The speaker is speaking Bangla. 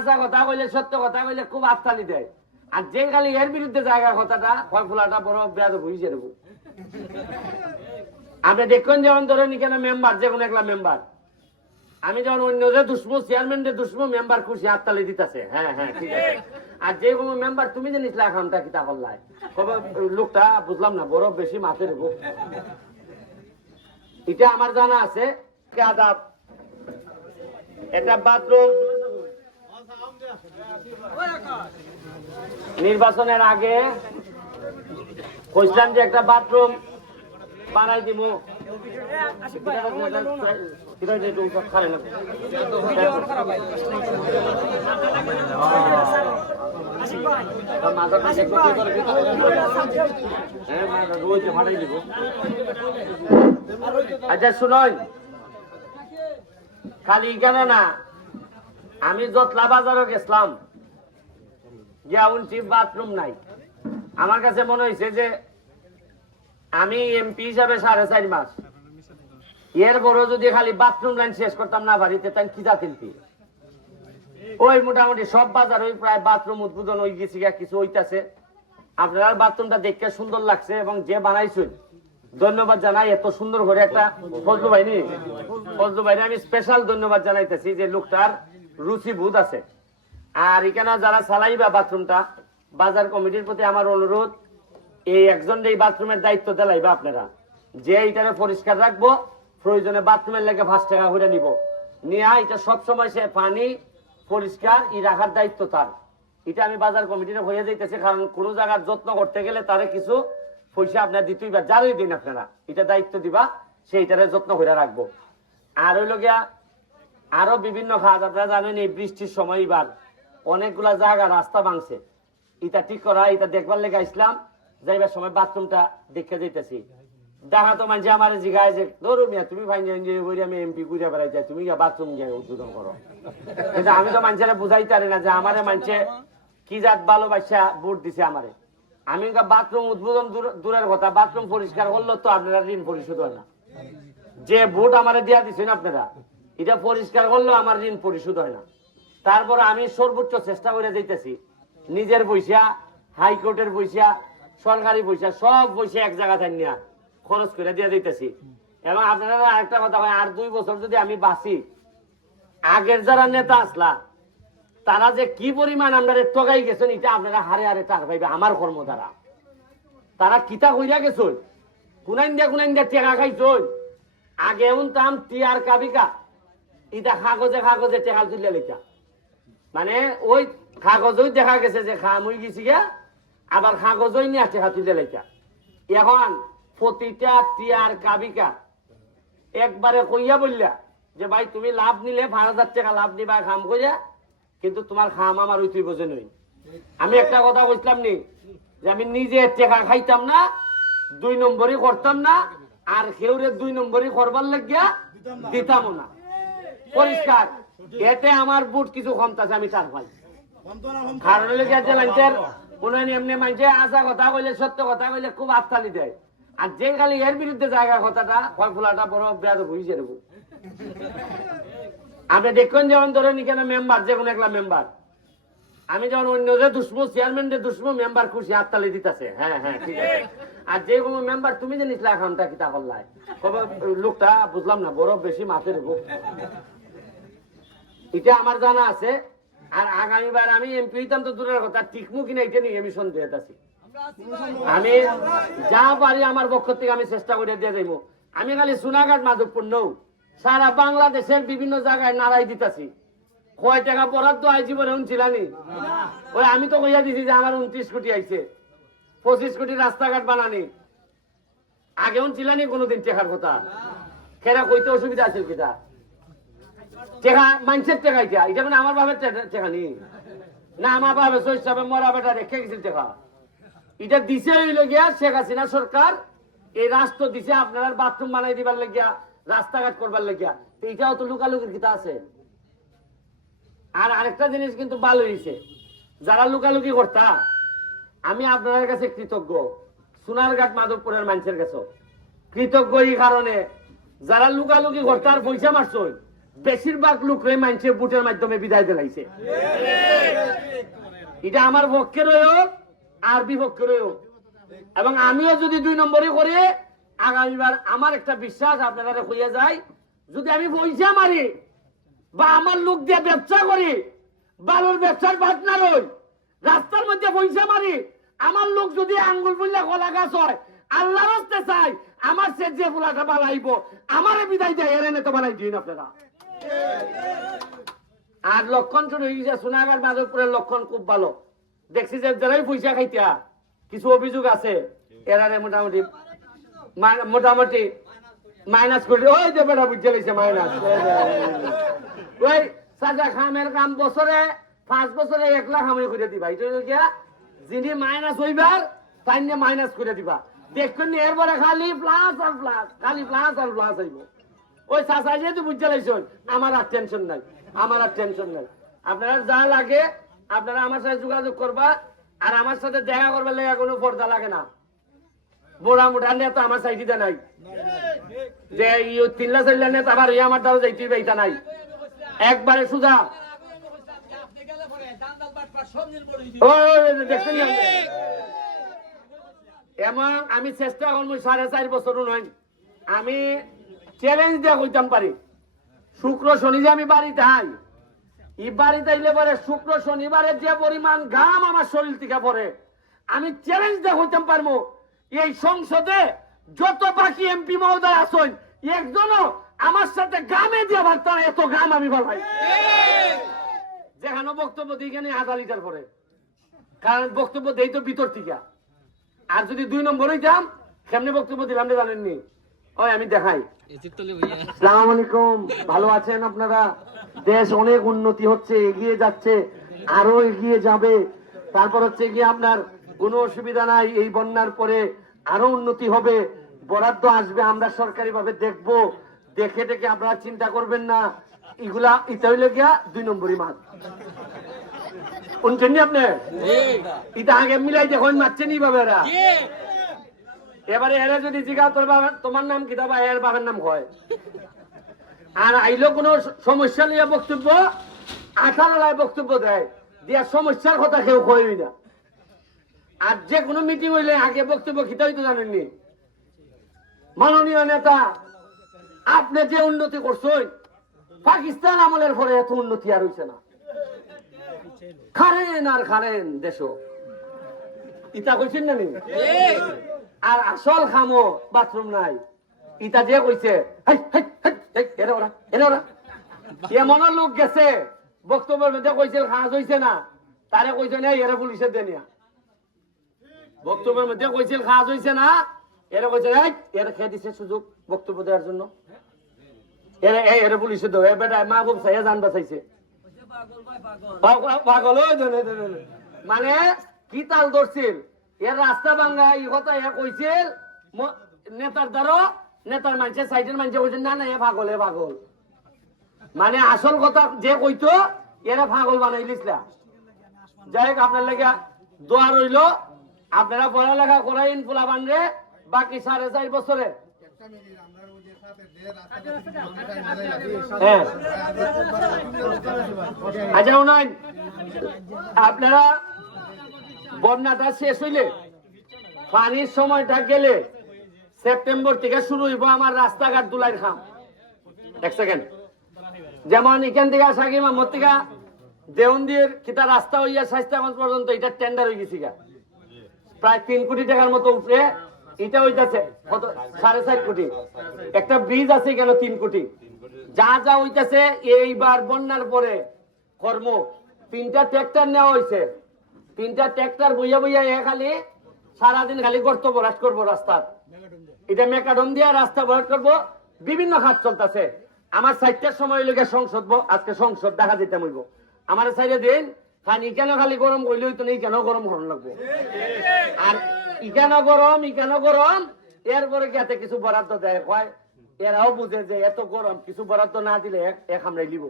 আসা কথা কইলে সত্য কথা কইলে খুব আত্মালি দেয়, আর যে খালি এর বিরুদ্ধে জায়গা কথাটা কয় ফুলাটা বড় বিরাট হইছে রে। আপনি দেখুন যেমন ধরেন এখানে মেম্বার, যে কোনো একটা মেম্বার, আমি যেমন অন্য যে দুশ্মন চেয়ারম্যান যে দুশ্মন মেম্বার খুশি হাততালি দিতেছে, হ্যাঁ হ্যাঁ ঠিক আছে। আর যে কোনো মেম্বার তুমি জানিস লাখামটা কিতা করলাই, লোকটা বুঝলাম না বড় বেশি মাথে রেখো। এটা আমার জানা আছে। আদাব, এটা বাথরুম। নির্বাচনের আগে কইছিলাম যে একটা বাথরুম বানাই দিব। আচ্ছা শুনুন, খালি কেন না, আমি জটলা বাজারও গেছিলাম, গিয়া উনছি বাথরুম নাই। আমার কাছে মনে হয়েছে যে আমি এমপি হিসাবে 4.5 মাস, এর বড় যদি খালি বাথরুম লাইন শেষ করতাম না বাড়িতে, তাই কি জাতিলতি ওই মোটামুটি সব বাজার ওই প্রায় বাথরুম উদ্বোধন হয়ে গেছে, কিছু হইতাছে। আপনার বাথরুমটা দেখতে সুন্দর লাগছে এবং যে বানাইছেন ধন্যবাদ জানাই। এত সুন্দর করে একটা ফজলু ভাইনি আমি স্পেশাল ধন্যবাদ জানাইতেছি যে লোকটার রুচি বোধ আছে। আর এখানে যারা চালাইবা বাথরুমটা, বাজার কমিটির প্রতি আমার অনুরোধ, এই একজন এই বাথরুমের দায়িত্ব দিলাইবা আপনারা, যে এইটারে পরিষ্কার রাখবো, প্রয়োজনে বাথরুমের লেগে 5 টাকা করে নিব, নিয়ে এটা সবসময় সে পানি পরিষ্কার রাখার দায়িত্ব তার। এটা আমি বাজার কমিটির হয়ে যাইতেছে, কারণ কোন জায়গার যত্ন করতে গেলে তারে কিছু পয়সা আপনার দিতেই বা যারই দিন আপনারা এটা দায়িত্ব দিবা, সেইটারে যত্ন করে রাখবো। আর হইল গিয়া আরো বিভিন্ন কাজ, আপনারা জানেন এই বৃষ্টির সময় এবার অনেকগুলা জায়গা রাস্তা ভাঙছে, এটা ঠিক করা, এটা দেখবার লেগে আসলাম। যাইবার সময় বাথরুমটা দেখে যাইতেছি, দেখা তো মানছে আমার জিগায় যে ধরো মিয়া তুমি আমি এমপি ঘুরে বেড়াই যাই, তুমি বাথরুম গিয়ে উদ্বোধন করো। কিন্তু আমি তো মানুষেরা বুঝাইতে পারি না যে আমারে মানছে কি জাত ভালোবাসা ভোট দিছে আমারে। আমি বাথরুম উদ্বোধন দূরের কথা, বাথরুম পরিষ্কার করলো তো আপনারা ঋণ পরিশোধ হয় না। যে ভোট আমারে দিয়া দিচ্ছেন আপনারা, এটা পরিষ্কার করলেও আমার ঋণ পরিশোধ হয় না। তারপর আমি সর্বোচ্চ চেষ্টা করে দিতেছি, নিজের পয়সা, হাইকোর্টের পয়সা, সরকারি পয়সা, সব পয়সা এক জায়গা থেকে খরচ করে দিয়ে দিতেছি। এবং আপনারা আরেকটা কথা হয়, আর 2 বছর যদি আমি বাঁচি, আগের যারা নেতা আসলা তারা যে কি পরিমাণ আমরা টকাই গেছেন, এটা আপনারা হারে হারে টাকা পাইবে আমার কর্ম দ্বারা। তারা কিতা কইরা গেছেন, কুনাইন দিয়া টেকা খাইছেন। আগে উনতাম টিয়ার কাবিকা, এটা কাগজে কাগজে টেকা তুলে লেখা, মানে ওই কাগজই দেখা গেছে যে খাম হয়ে গেছি গা, আবার কাগজই নিয়ে টেকা তুলে লেখা। এখন প্রতিটা টিয়ার কাবিকা একবারে কইয়া বললা যে ভাই তুমি লাভ নিলে 5,000 টাকা লাভ নিবা খাম কইয়া, কিন্তু তোমার খাম আমার ওই বোঝে নই। আমি একটা কথা কইছিলাম নি যে আমি নিজে টাকা খাইতাম না, 2 নম্বরই করতাম না, আর কেউরে 2 নম্বরই করবার লাগিয়া দিতাম না। পরিষ্কার, এতে আমার বুট কিছু কমতাছে, আমি তার ভাই কারণ লেগে যে লাইনটার উন্নয়ন এমনি মানছে আসা কথা কইলে সত্য কথা কইলে খুব আত্মালি দেয়, আর যে খালি এর বিরুদ্ধে জায়গা কথাটা কয় ফুলাটা বড় বিরাট হইছে রে। আপনি দেখুন যেমন ধরেন এখানে মেম্বার, যে কোনো একটা মেম্বার, আমি যেমন অন্য যে দুশ্মন চেয়ারম্যান যে দুশ্মন মেম্বার খুশি হাততালি দিতেছে, হ্যাঁ হ্যাঁ ঠিক আছে। আর যে কোনো মেম্বার তুমি জানিস লাখামটা কিতা করলাই, লোকটা বুঝলাম না বড় বেশি মাথে রেখো। এটা আমার জানা আছে। আর আগামীবার আমি এমপি হইতাম তো দূরের কথা, টিকমু কিনা এটা নিয়ে আমি সন্দেহ আছি। আমি যা পারি আমার পক্ষ থেকে আমি চেষ্টা করে দিয়ে যাইব। আমি খালি সোনাঘাট মাধবপুর নৌ, সারা বাংলাদেশের বিভিন্ন জায়গায় নাড়াই দিতেছি। কয় টাকা বরাদ্দ আই জীবনে শুনছিলানি? ওই আমি তো কইয়া দিছি যে আমার 29 কোটি আইছে, 25 কোটি রাস্তাঘাট বানানি। আগে শুনছিলানি কোনোদিন টেকার কথা? খেরা কইতে অসুবিধা আছে কিটা? টেকা মানুষের টেকা, এটা মানে আমার বাবার টেকা নি না, আমার বাবা শহীদ সাহেব মরা বেটা রেখে গেছিল টেকা। এটা দিছে হইল গিয়া শেখ হাসিনা সরকার, এই রাষ্ট্র দিছে আপনারা বাথরুম বানাই দিবার লাগিয়া, রাস্তাঘাট করবার লাগিয়া। এটাও তো লুকালুকির কিতা আছে। আর আরেকটা জিনিস কিন্তু ভালো হয়েছে, যারা লুকালুকি করতা, আমি আপনাদের কাছে কৃতজ্ঞ, সোনারঘাট মাধবপুরের মানুষের কাছে কৃতজ্ঞ এই কারণে, যারা লুকালুকি করতা আর পয়সা মারছই, বেশিরভাগ লোকরাই মানছে ভোটের মাধ্যমে বিদায় দিলাইছে। এটা আমার পক্ষে রয়েও আর বিপক্ষে রয়েও, এবং আমিও যদি 2 নম্বরই করি আগামীবার আমার একটা বিশ্বাস আপনারা হইয়া যায়, যদি আমি পয়সা মারি বা আমার লোক দিয়ে ব্যবসা করি, বালুর ব্যবসার পার্টনার হই, রাস্তার মধ্যে পয়সা মারি, আমার লোক যদি আঙ্গুল ফুললে কলা গাছ হয়, আল্লাহ রাস্তে চাই আমার সে যে ফুলাটা বানাইব আমারে বিদায় দেয়, এর এনে তো বানাই দিন আপনারা। আর লক্ষণ শুরু হয়ে গেছে, সোনাগার মাধবপুরের লক্ষণ খুব ভালো। দেখছি যে যারাই পয়সা খাইতা কিছু অভিযোগ আছে, এরারে মোটামুটি মোটামুটি মাইনাস করে, ওই যে বেটা বুঝে লাইছে মাইনাস। ওই সাজা খামের কাম বছরে 5 বছরে 1 লাখ আমি করে দিবা, এটা গিয়া যিনি মাইনাস হইবার তাই নিয়ে মাইনাস করে দিবা। দেখুন এরপরে খালি প্লাস আর প্লাস, খালি প্লাস আর প্লাস হইব। ওই চাষা যেহেতু বুঝতে লাইছেন, আমার আর টেনশন নাই, আমার আর টেনশন নাই। আপনারা যা লাগে আপনারা আমার সাথে যোগাযোগ করবা, আর আমার সাথে দেখা করবার লেগে কোনো পর্দা লাগে না। বড়া মোটা নেতা আমার সাইডিতে নাই, যে 3-4 নেতা আবার আমার দ্বারা যাইতে এইটা নাই, একবারে সুজা। এমন আমি চেষ্টা করবো 4.5 বছর নয়, আমি চ্যালেঞ্জ দিয়ে কইতাম পারি শুক্র শনি যে আমি বাড়িতে আই, এই বাড়িতে আইলে পরে শুক্র শনিবারে যে পরিমাণ ঘাম আমার শরীর থেকে পড়ে, আমি চ্যালেঞ্জ দিয়ে কইতাম পারবো এই সংসদে যত বাকি এমপি মহোদয় আছেন একজনও আমার সাথে গামে দিয়ে পারতাম, এত গাম আমি বলাই যেখানে বক্তব্য দিই কেন 1/2 লিটার পরে, কারণ বক্তব্য দেই তো ভিতর থেকে। আর যদি 2 নম্বর হইতাম কেমনি বক্তব্য দিলাম জানেননি? ওই আমি দেখাই। আসসালামু আলাইকুম, ভালো আছেন আপনারা? দেশ অনেক উন্নতি হচ্ছে, এগিয়ে যাচ্ছে, আরো এগিয়ে যাবে। তারপর হচ্ছে গিয়ে আপনার কোনো অসুবিধা নাই, এই বন্যার পরে আরো উন্নতি হবে, বরাদ্দ আসবে, আমরা সরকারি ভাবে দেখবো, দেখে দেখে আপনারা চিন্তা করবেন না। এগুলা এটা হইলে গিয়া 2 নম্বরই মাছ শুনছেন আপনি? এটা আগে মিলাই দেখুন মারছেন এইভাবে এরা। এবারে এরা যদি জিজ্ঞা তোমার নাম কি, তবে এর বাবার নাম হয়। আর আইলো কোনো সমস্যা নিয়ে বক্তব্য 18 বক্তব্য দেয়, দিয়া সমস্যার কথা কেউ কই না। আর যে কোনো মিটিং হইলে আগে বক্তব্য খিতা হইতো জানেননি? মাননীয় নেতা, আপনি যে উন্নতি করছেন, পাকিস্তান আমলের পরে এত উন্নতি আর হইছে না, খারেন আর খারেন দেশ, ইটা কইছেন না? আর আসল খামো বাথরুম নাই, ইটা যে কইছে এমন লোক গেছে বক্তব্যের মধ্যে কইছে কাজ হইছে না, তারে কইছে না এরা পুলিশের দেনিয়া। বক্তব্যের মধ্যে কইছে কাজ হইছে না, এরা কইছে এরা খেয়ে দিছে সুযোগ বক্তব্য দেওয়ার জন্য, এরা পুলিশের দেয়। বেটা মা খুব চাইয়া জান বাঁচাইছে, পাগল মানে কি তাল ধরছিল, এর রাস্তা ভাঙ্গা এই কথা এ কইছিল নেতার দ্বারা, নেতার মানুষের সাইডের মানুষ কইছে না না এ পাগল, এ পাগল। মানে আসল কথা যে কইতো এরা পাগল বানাই দিছিল। যাই হোক, আপনার লেগে দোয়া রইল, আপনারা পড়ালেখা করাইন পোলাপান রে বাকি 4.5 বছরে। আচ্ছা উনাই, আপনারা বন্যাটা শেষ হইলে পানির সময়টা গেলে সেপ্টেম্বর থেকে শুরু হইব আমার রাস্তাঘাট দুলাইয়ের খাম। 1 সেকেন্ড, যেমন এখান থেকে সাকি মাহমুদ থেকে দেওয়ন্দির কিতা রাস্তা হইয়া শাইস্তাগঞ্জ পর্যন্ত এটা টেন্ডার হয়ে গেছি, প্রায় 3 কোটি টাকার মতো উপরে। এটা হইতাছে কত, 4.5 কোটি। একটা ব্রিজ আছে কেন 3 কোটি। যা যা হইতাছে এইবার বন্যার পরে কর্ম, 3টা ট্রাক্টর নেওয়া হয়েছে, 3টা ট্রাক্টর বইয়া বইয়া খালি সারাদিন খালি গর্ত ভরাট করবো রাস্তার, এটা মেকাডম দিয়ে রাস্তা ভরাট করবো, বিভিন্ন খাত চলতেছে। আমার 4টার সময় লোকের সংসদ, আজকে সংসদ দেখা যেতে হইব, আমার সাইডে দিন খান ইকেন খালি গরম করলে হইতো না, ইকেন গরম গরম লাগবো। আর ইকেন গরম এরপরে গেতে কিছু বরাদ্দ দেয়, কয় এরাও বুঝে যে এত গরম, কিছু বরাদ্দ না দিলে এক আমরাই লিব।